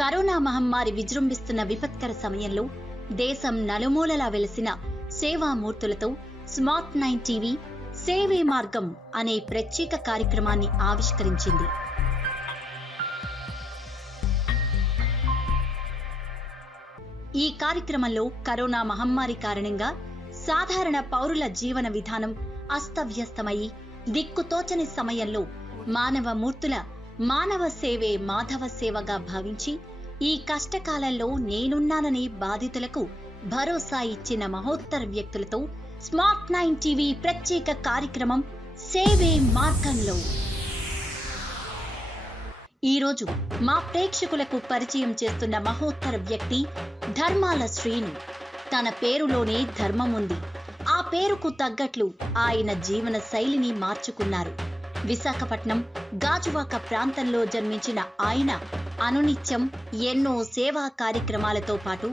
Corona మహమ్మారి విజృంభిస్తున్న విపత్కర సమయంలో దేశం నలుమూలలా వెలిసిన సేవామూర్తులతో స్మార్ట్ నైన్ టీవీ సేవే మార్గం అనే ప్రత్యేక కార్యక్రమాన్ని ఆవిష్కరించింది. ఈ కార్యక్రమంలో కరోనా మహమ్మారి కారణంగా సాధారణ పౌరుల జీవన విధానం అస్తవ్యస్తమై దిక్కుతోచని సమయంలో మానవ మూర్తుల మానవ సేవే మాధవ సేవగా భావించి ఈ కష్టకాలంలో నేనున్నానని బాధితులకు భరోసా ఇచ్చిన మహోత్తర వ్యక్తులతో స్మార్ట్ నైన్ టీవీ ప్రత్యేక కార్యక్రమం సేవే మార్గంలో. ఈ రోజు మా ప్రేక్షకులకు పరిచయం చేస్తున్న మహోత్తర వ్యక్తి ధర్మాల శ్రీను. తన పేరులోనే ధర్మం ఉంది. ఆ పేరుకు తగ్గట్లు ఆయన జీవన శైలిని మార్చుకున్నారు. విశాఖపట్నం గాజువాక ప్రాంతంలో జన్మించిన ఆయన అనునిత్యం ఎన్నో సేవా కార్యక్రమాలతో పాటు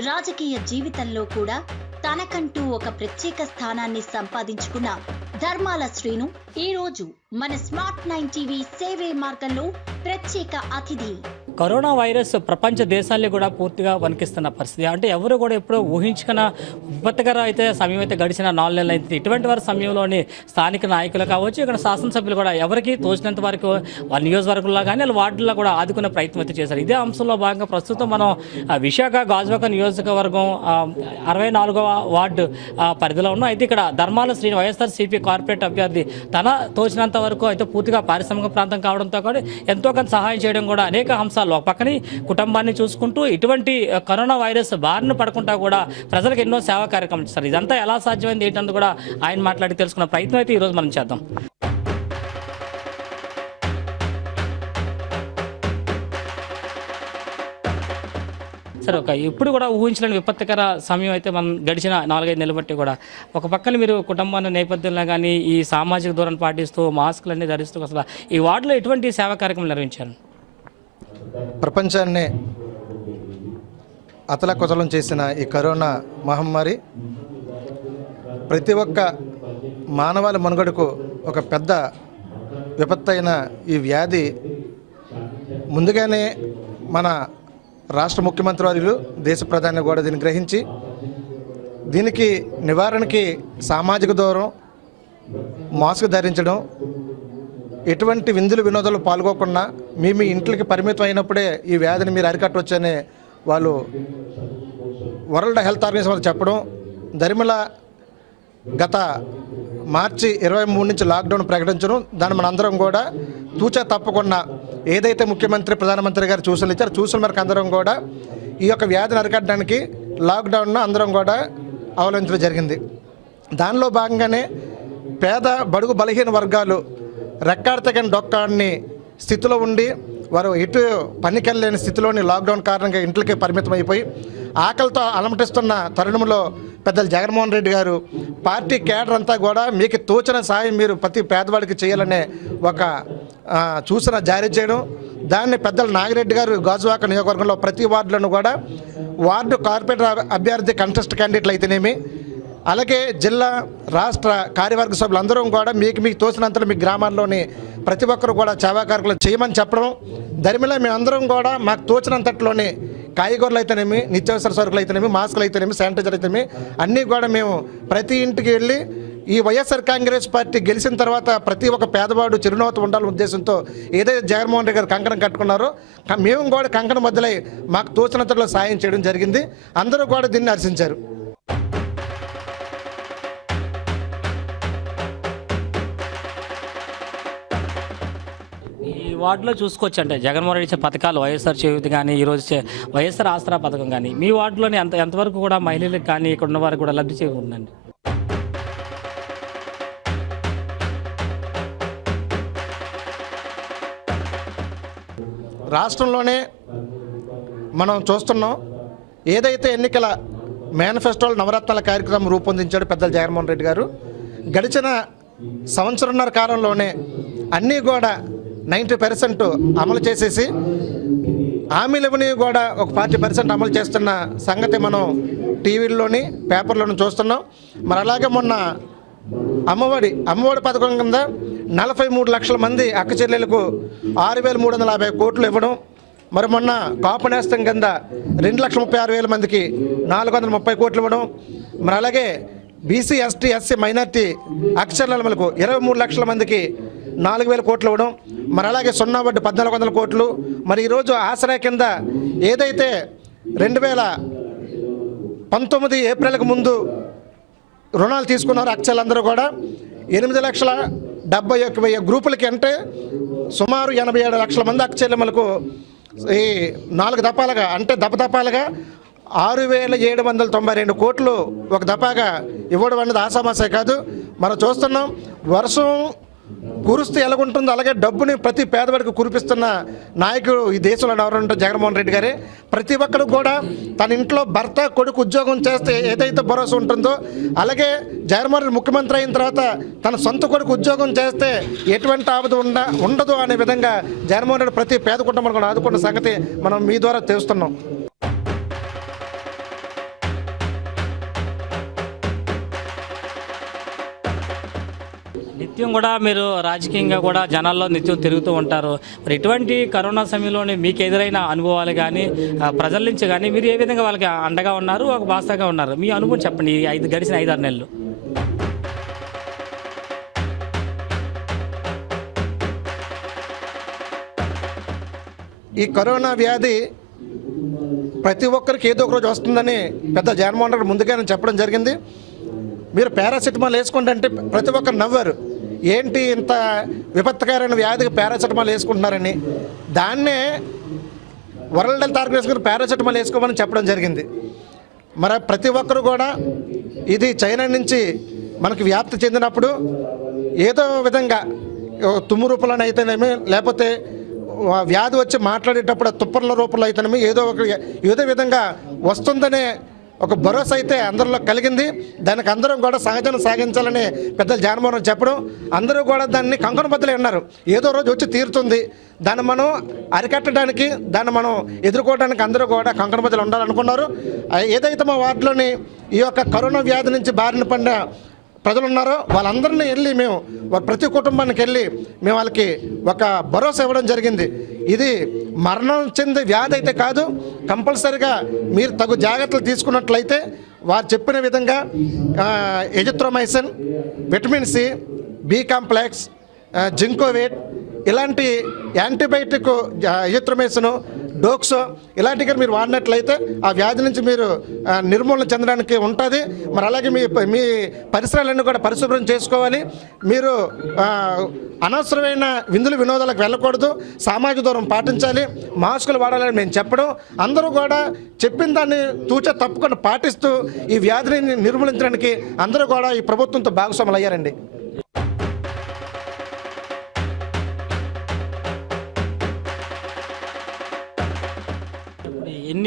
రాజకీయ జీవితంలో కూడా తనకంటూ ఒక ప్రత్యేక స్థానాన్ని సంపాదించుకున్న ధర్మాల శ్రీను ఈ రోజు మన స్మార్ట్ నైన్ టీవీ సేవే మార్గంలో ప్రత్యేక అతిథి. కరోనా వైరస్ ప్రపంచ దేశాల్లో కూడా పూర్తిగా వణికిస్తున్న పరిస్థితి. అంటే ఎవరు కూడా ఎప్పుడో ఊహించుకున్న ఉత్పత్తికర అయితే సమయం అయితే గడిచిన నాలుగు నెలలు అయితే ఇటువంటి వారి సమయంలోని స్థానిక నాయకులు కావచ్చు ఇక్కడ శాసనసభ్యులు కూడా ఎవరికి తోచినంత వరకు వాళ్ళ నియోజకవర్గంలో కానీ వాళ్ళ వార్డుల్లో కూడా ఆదుకునే ప్రయత్నం అయితే చేశారు. ఇదే అంశంలో భాగంగా ప్రస్తుతం మనం విశాఖ గాజువాక నియోజకవర్గం అరవై నాలుగవ వార్డు పరిధిలో ఉన్నాం. అయితే ఇక్కడ ధర్మాల శ్రీ వైఎస్ఆర్ సిపి కార్పొరేట్ అభ్యర్థి తన తోచినంత వరకు అయితే పూర్తిగా పారిశ్రామిక ప్రాంతం కావడంతో కూడా ఎంతో కొంత సహాయం చేయడం కూడా అనేక అంశాలు ఒక పక్కని కుటుంబాన్ని చూసుకుంటూ ఇటువంటి కరోనా వైరస్ బారిన పడకుండా కూడా ప్రజలకు ఎన్నో సేవా కార్యక్రమం చేస్తారు ఇదంతా ఎలా సాధ్యమైంది ఏంటన్నది కూడా ఆయన మాట్లాడి తెలుసుకున్న ప్రయత్నం అయితే ఈరోజు మనం చేద్దాం. సరే ఒక ఇప్పుడు కూడా ఊహించలేని విపత్తికర సమయం అయితే మనం గడిచిన నాలుగైదు నెలలు బట్టి కూడా. ఒక పక్కన మీరు కుటుంబాన్ని నేపథ్యంలో కానీ ఈ సామాజిక దూరాన్ని పాటిస్తూ మాస్కులన్నీ ధరిస్తూ అసలు ఈ వార్డులో ఎటువంటి సేవా కార్యక్రమం నిర్వహించారు? ప్రపంచాన్ని అతలకుతలం చేసిన ఈ కరోనా మహమ్మారి ప్రతి ఒక్క మానవాళి మనుగడకు ఒక పెద్ద విపత్తైన ఈ వ్యాధి ముందుగానే మన రాష్ట్ర ముఖ్యమంత్రి వారు దేశ ప్రధాని కూడా దీన్ని గ్రహించి దీనికి నివారణకి సామాజిక దూరం మాస్క్ ధరించడం ఎటువంటి విందులు వినోదాలు పాల్గొకుండా మీ మీ ఇంట్లోకి పరిమితం అయినప్పుడే ఈ వ్యాధిని మీరు అరికట్టవచ్చని వాళ్ళు వరల్డ్ హెల్త్ ఆర్గనైజేషన్ వాళ్ళు చెప్పడం. దరిమిల గత మార్చి ఇరవై మూడు నుంచి లాక్డౌన్ ప్రకటించడం. దాన్ని మనందరం కూడా తూచా తప్పకుండా ఏదైతే ముఖ్యమంత్రి ప్రధానమంత్రి గారు సూచనలు ఇచ్చారో సూచనల మేరకు అందరం కూడా ఈ యొక్క వ్యాధిని అరికట్టడానికి లాక్డౌన్ను అందరం కూడా అవలంబించడం జరిగింది. దానిలో భాగంగానే పేద బడుగు బలహీన వర్గాలు రెక్కాడతగని డొక్కాడిని స్థితిలో ఉండి వారు ఎటు పనికెళ్ళలేని స్థితిలోని లాక్డౌన్ కారణంగా ఇంట్లకే పరిమితం అయిపోయి ఆకలితో అలమటిస్తున్న తరుణంలో పెద్దలు జగన్మోహన్ రెడ్డి గారు పార్టీ కేడర్ అంతా కూడా మీకు తోచిన సాయం మీరు ప్రతి పేదవాడికి చేయాలనే ఒక సూచన జారీ చేయడం దాన్ని పెద్దలు నాగిరెడ్డి గారు గాజువాక నియోజకవర్గంలో ప్రతి వార్డులను కూడా వార్డు కార్పొరేటర్ అభ్యర్థి కంటెస్ట్ క్యాండిడేట్లు అయితేనేమి అలాగే జిల్లా రాష్ట్ర కార్యవర్గ సభ్యులు అందరం కూడా మీకు మీకు తోచినంతలో మీ గ్రామాల్లోని ప్రతి ఒక్కరు కూడా సేవా చేయమని చెప్పడం దరిమిలా మేమందరం కూడా మాకు తోచినంతట్లోని కాయగూరలు అయితేనేమి నిత్యావసర సరుకులు అయితేనేమి మాస్కులు అయితేనేమి శానిటైజర్ అయితేనేమి అన్నీ కూడా మేము ప్రతి ఇంటికి వెళ్ళి ఈ వైఎస్ఆర్ కాంగ్రెస్ పార్టీ గెలిచిన తర్వాత ప్రతి ఒక్క పేదవాడు చిరునవ్వుతో ఉండాలనే ఉద్దేశంతో ఏదైతే జగన్మోహన్ రెడ్డి గారు కంకణం కట్టుకున్నారో మేము కూడా కంకణం మొదలై మాకు తోచినంతలో సాయం చేయడం జరిగింది. అందరూ కూడా దీన్ని హర్షించారు. ఈ వార్డులో చూసుకోవచ్చు అంటే జగన్మోహన్ రెడ్డి ఇచ్చే పథకాలు వైఎస్ఆర్ చేయూతి కానీ ఈరోజు వైఎస్ఆర్ ఆసరా పథకం కానీ మీ వార్డులోని ఎంత ఎంతవరకు కూడా మహిళలకు కానీ ఇక్కడ ఉన్న వారికి కూడా లబ్ధి చేకూరుందండి రాష్ట్రంలోనే మనం చూస్తున్నాం ఏదైతే ఎన్నికల మేనిఫెస్టోలో నవరత్నాల కార్యక్రమం రూపొందించాడు పెద్దలు జగన్మోహన్ రెడ్డి గారు గడిచిన సంవత్సరంన్నర కాలంలోనే అన్నీ కూడా నైంటీ పర్సెంట్ అమలు చేసేసి హామీలు కూడా ఒక ఫార్టీ పర్సెంట్ అమలు చేస్తున్న సంగతి మనం టీవీల్లోని పేపర్లోని చూస్తున్నాం. మరి అలాగే మొన్న అమ్మఒడి అమ్మఒడి పథకం కింద నలభై మూడు లక్షల మంది అక్క చెల్లెలకు ఆరు వేల మూడు వందల యాభై కోట్లు ఇవ్వడం మరి మొన్న కాపు నేస్తం కింద రెండు లక్షల ముప్పై ఆరు వేల మందికి నాలుగు వందల ముప్పై కోట్లు ఇవ్వడం మరి అలాగే బీసీ ఎస్టీ ఎస్సీ మైనార్టీ అక్షరాలకు ఇరవై మూడు లక్షల మందికి నాలుగు వేల కోట్లు ఇవ్వడం మరి అలాగే సున్నా వడ్డీ పద్నాలుగు వందల కోట్లు. మరి ఈరోజు ఆసరా కింద ఏదైతే రెండు వేల పంతొమ్మిది ఏప్రిల్కి ముందు రుణాలు తీసుకున్నారు అక్షలందరూ కూడా ఎనిమిది లక్షల డెబ్బై ఒక్క వెయ్యి గ్రూపులకి అంటే సుమారు ఎనభై ఏడు లక్షల మంది అక్షరాలకు ఈ నాలుగు దపాలుగా అంటే దపదపాలుగా ఆరు వేల ఏడు వందల తొంభై రెండు కోట్లు ఒక దపాగా ఇవ్వడం అనేది ఆసామాసే కాదు. మనం చూస్తున్నాం వర్షం కురుస్తే ఎలాగుంటుందో అలాగే డబ్బుని ప్రతి పేదవాడికి కురిపిస్తున్న నాయకుడు ఈ దేశంలో ఎవరంటే జగన్మోహన్ రెడ్డి గారే. ప్రతి ఒక్కరు కూడా తన ఇంట్లో భర్త కొడుకు ఉద్యోగం చేస్తే ఏదైతే భరోసా ఉంటుందో అలాగే జగన్మోహన్ రెడ్డి ముఖ్యమంత్రి అయిన తర్వాత తన సొంత కొడుకు ఉద్యోగం చేస్తే ఎటువంటి ఆపద ఉండ ఉండదు అనే విధంగా జగన్మోహన్ రెడ్డి ప్రతి పేద కుటుంబాన్ని కూడా ఆదుకున్న సంగతి మనం మీ ద్వారా తెలుస్తున్నాం. నిత్యం కూడా మీరు రాజకీయంగా కూడా జనాల్లో నిత్యం తిరుగుతూ ఉంటారు. మరి ఇటువంటి కరోనా సమయంలోనే మీకు ఎదురైన అనుభవాలు కానీ ప్రజల నుంచి కానీ మీరు ఏ విధంగా వాళ్ళకి అండగా ఉన్నారు ఒక బాస్తాగా ఉన్నారు? మీ అనుభవం చెప్పండి ఈ ఐదు గడిచిన ఐదారు నెలలు. ఈ కరోనా వ్యాధి ప్రతి ఒక్కరికి ఏదో ఒక రోజు వస్తుందని పెద్ద జగన్మోహన్ రెడ్డి ముందుగానే చెప్పడం జరిగింది. మీరు పారాసిటమాల్ వేసుకుంటే అంటే ప్రతి ఒక్కరు నవ్వారు. ఏంటి ఇంత విపత్తుకరమైన వ్యాధికి పారాసిటమాల్ వేసుకుంటున్నారని? దాన్నే వరల్డ్ హెల్త్ ఆర్గనైజేషన్ పారాసిటమాల్ వేసుకోమని చెప్పడం జరిగింది. మరి ప్రతి ఒక్కరు కూడా ఇది చైనా నుంచి మనకి వ్యాప్తి చెందినప్పుడు ఏదో విధంగా తుమ్ము రూపంలో అయితేనేమి లేకపోతే వ్యాధి వచ్చి మాట్లాడేటప్పుడు తుప్పర్ల రూపంలో అయితేనేమి ఏదో ఒక ఏదో విధంగా వస్తుందనే ఒక భరోసా అయితే అందరిలో కలిగింది. దానికి అందరం కూడా సహజం సాగించాలని పెద్దలు జగన్మోహన్ చెప్పడం. అందరూ కూడా దాన్ని కంకణ బద్దలే ఉన్నారు. ఏదో రోజు వచ్చి తీరుతుంది. దాన్ని మనం అరికట్టడానికి దాన్ని మనం ఎదుర్కోవడానికి అందరూ కూడా కంకణ బద్దలు ఉండాలనుకున్నారు. ఏదైతే మా వార్డులోని ఈ యొక్క కరోనా వ్యాధి నుంచి బారిన పడిన ప్రజలు ఉన్నారో వాళ్ళందరినీ వెళ్ళి మేము ప్రతి కుటుంబానికి వెళ్ళి మేము వాళ్ళకి ఒక భరోసా ఇవ్వడం జరిగింది. ఇది మరణం చెందే వ్యాధి అయితే కాదు కంపల్సరిగా మీరు తగు జాగ్రత్తలు తీసుకున్నట్లయితే వారు చెప్పిన విధంగా azithromycin vitamin C B complex Zincovit ఇలాంటి యాంటీబయాటిక్ ఎజిత్రోమైసిన్ డోక్సో ఇలాంటివి మీరు వాడినట్లయితే ఆ వ్యాధి నుంచి మీరు నిర్మూలన చెందడానికి ఉంటుంది. మరి అలాగే మీ మీ పరిసరాలన్నీ కూడా పరిశుభ్రం చేసుకోవాలి. మీరు అనవసరమైన విందులు వినోదాలకు వెళ్ళకూడదు. సామాజిక దూరం పాటించాలి. మాస్కులు వాడాలని మేము చెప్పడం. అందరూ కూడా చెప్పిన దాన్ని తూచా తప్పకుండా పాటిస్తూ ఈ వ్యాధిని నిర్మూలించడానికి అందరూ కూడా ఈ ప్రభుత్వంతో భాగస్వాములు అయ్యారండి.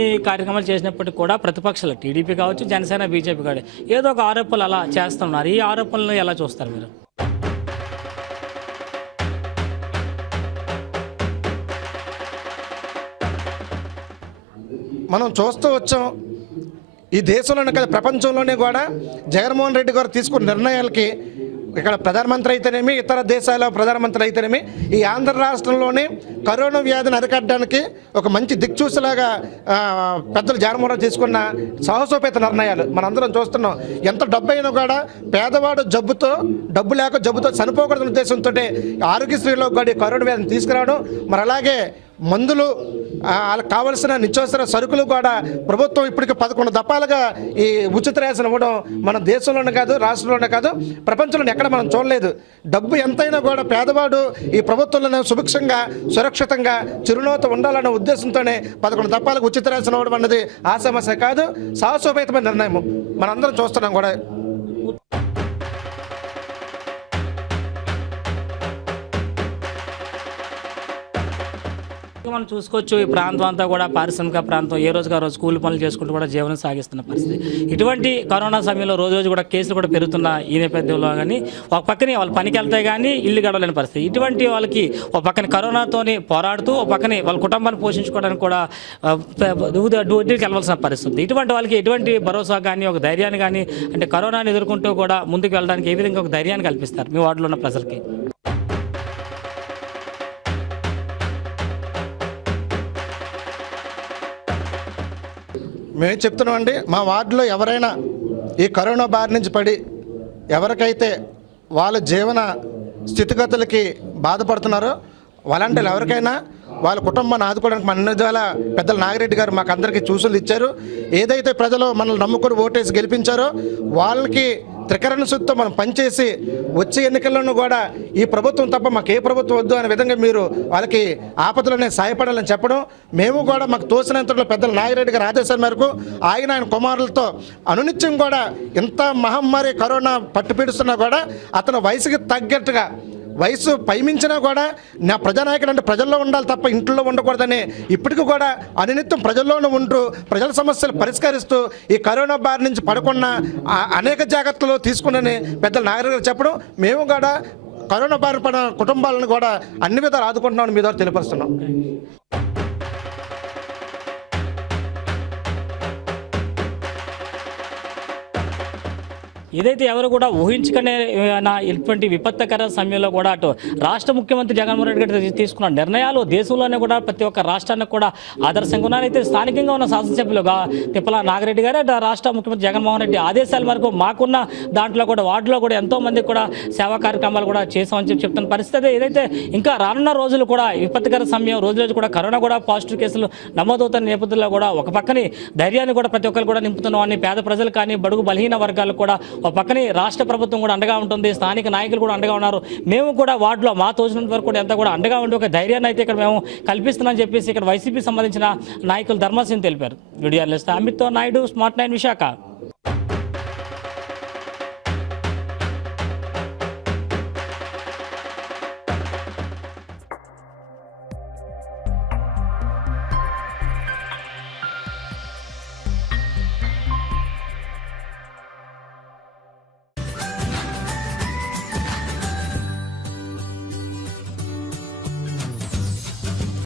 ఎన్ని కార్యక్రమాలు చేసినప్పటికీ కూడా ప్రతిపక్షాలు టీడీపీ కావచ్చు జనసేన బీజేపీ కావచ్చు ఏదో ఒక ఆరోపణలు అలా చేస్తున్నారు. ఈ ఆరోపణలను ఎలా చూస్తారు మీరు? మనం చూస్తూ వచ్చాం ఈ దేశంలోనే కదా ప్రపంచంలోనే కూడా జగన్మోహన్ రెడ్డి గారు తీసుకున్న నిర్ణయాలకి ఇక్కడ ప్రధానమంత్రి అయితేనేమి ఇతర దేశాల ప్రధానమంత్రి అయితేనేమి ఈ ఆంధ్ర రాష్ట్రంలోనే కరోనా వ్యాధిని అరికట్టడానికి ఒక మంచి దిక్చూసలాగా పెద్దలు జగన్మోహన్ తీసుకున్న సాహసోపేత నిర్ణయాలు. మనందరం చూస్తున్నాం. ఎంత డబ్బు అయినా కూడా పేదవాడు జబ్బుతో డబ్బు లేక జబ్బుతో చనిపోకూడదనే ఉద్దేశంతో ఆరోగ్యశ్రీలో కూడా కరోనా వ్యాధిని తీసుకురావడం. మరి అలాగే మందులు వాళ్ళకి కావలసిన నిత్యావసర సరుకులు కూడా ప్రభుత్వం ఇప్పటికి పదకొండు దఫాలుగా ఈ ఉచిత రేషన్ ఇవ్వడం మన దేశంలోనే కాదు రాష్ట్రంలోనే కాదు ప్రపంచంలో ఎక్కడ మనం చూడలేదు. డబ్బు ఎంతైనా కూడా పేదవాడు ఈ ప్రభుత్వంలోనే సుభిక్షంగా సురక్షితంగా చిరునవ్వుతో ఉండాలనే ఉద్దేశంతోనే పదకొండు దఫాలకు ఉచిత రేషన్ ఇవ్వడం అన్నది ఆసమస్య కాదు సాహసోపేతమైన నిర్ణయం. మనందరం చూస్తున్నాం కూడా వరకు మనం చూసుకోవచ్చు ఈ ప్రాంతం అంతా కూడా పారిశ్రామిక ప్రాంతం. ఏ రోజుగా రోజు కూలి పనులు చేసుకుంటూ కూడా జీవనం సాగిస్తున్న పరిస్థితి. ఇటువంటి కరోనా సమయంలో రోజు రోజు కూడా కేసులు కూడా పెరుగుతున్న ఈ నేపథ్యంలో కానీ ఒక పక్కనే వాళ్ళు పనికి వెళ్తే కానీ ఇల్లు గడవలేని పరిస్థితి. ఇటువంటి వాళ్ళకి ఒక పక్కన కరోనాతోని పోరాడుతూ ఒక పక్కనే వాళ్ళ కుటుంబాన్ని పోషించుకోవడానికి కూడా డ్యూటీకి వెళ్ళవలసిన పరిస్థితి. ఇటువంటి వాళ్ళకి ఎటువంటి భరోసా కానీ ఒక ధైర్యాన్ని కానీ అంటే కరోనాని ఎదుర్కొంటూ కూడా ముందుకు వెళ్ళడానికి ఏ విధంగా ఒక ధైర్యాన్ని కల్పిస్తారు మీ వార్డులో ఉన్న ప్రజలకి? మేము చెప్తున్నామండి? మా వార్డులో ఎవరైనా ఈ కరోనా బారి నుంచి పడి ఎవరికైతే వాళ్ళ జీవన స్థితిగతులకి బాధపడుతున్నారో వాలంటీర్లు ఎవరికైనా వాళ్ళ కుటుంబాన్ని ఆదుకోవడానికి మన నిజాల పెద్దల నాగిరెడ్డి గారు మాకు అందరికీ చూసులు ఇచ్చారు. ఏదైతే ప్రజలు మనల్ని నమ్ముకొని ఓటేసి గెలిపించారో వాళ్ళకి త్రికరణ శుద్ధితో మనం పనిచేసి వచ్చే ఎన్నికల్లోనూ కూడా ఈ ప్రభుత్వం తప్ప మాకు ఏ ప్రభుత్వం వద్దు అనే విధంగా మీరు వాళ్ళకి ఆపదలోనే సాయపడాలని చెప్పడం మేము కూడా మాకు తోసినంతలో పెద్దల నాగిరెడ్డి గారి ఆదేశాల మేరకు ఆయన ఆయన కుమారులతో అనునిత్యం కూడా ఇంత మహమ్మారి కరోనా పట్టుపీడుస్తున్నా కూడా అతను వయసుకి తగ్గట్టుగా వయసు పైమించినా కూడా నా ప్రజానాయకుడు అంటే ప్రజల్లో ఉండాలి తప్ప ఇంట్లో ఉండకూడదని ఇప్పటికీ కూడా అనునిత్యం ప్రజల్లోనే ఉంటూ ప్రజల సమస్యలు పరిష్కరిస్తూ ఈ కరోనా బారి నుంచి పడకుండా అనేక జాగ్రత్తలు తీసుకున్నని పెద్దల నాగరికులు చెప్పడం. మేము కూడా కరోనా బారిన పడిన కుటుంబాలను కూడా అన్ని విధాలు ఆదుకుంటున్నామని మీ ద్వారా తెలియపరుస్తున్నాం. ఏదైతే ఎవరు కూడా ఊహించుకునే నా ఇటువంటి విపత్తకర సమయంలో కూడా అటు రాష్ట్ర ముఖ్యమంత్రి జగన్మోహన్ రెడ్డి గారు తీసుకున్న నిర్ణయాలు దేశంలోనే కూడా ప్రతి ఒక్క రాష్ట్రానికి కూడా ఆదర్శంగా ఉన్నారు. అయితే స్థానికంగా ఉన్న శాసనసభ్యులుగా తిప్పల నాగిరెడ్డి గారే రాష్ట్ర ముఖ్యమంత్రి జగన్మోహన్ రెడ్డి ఆదేశాల మేరకు మాకున్న దాంట్లో కూడా వార్డులో కూడా ఎంతో మంది కూడా సేవా కార్యక్రమాలు కూడా చేసామని చెప్పి చెప్తున్న పరిస్థితి. ఏదైతే ఇంకా రానున్న రోజులు కూడా విపత్కర సమయం రోజు రోజు కూడా కరోనా కూడా పాజిటివ్ కేసులు నమోదవుతున్న నేపథ్యంలో కూడా ఒక పక్కని ధైర్యాన్ని కూడా ప్రతి ఒక్కరు కూడా నింపుతున్నామని పేద ప్రజలు కానీ బడుగు బలహీన వర్గాలు కూడా ఒక పక్కనే రాష్ట్ర ప్రభుత్వం కూడా అండగా ఉంటుంది స్థానిక నాయకులు కూడా అండగా ఉన్నారు. మేము కూడా వార్డులో మా తోచినంత వరకు కూడా ఎంత కూడా అండగా ఉండి ఒక ధైర్యాన్ని అయితే ఇక్కడ మేము కల్పిస్తున్నామని చెప్పేసి ఇక్కడ వైసీపీ సంబంధించిన నాయకులు ధర్మసింగ్ తెలిపారు. Video Amit Naidu smart nine Visakha.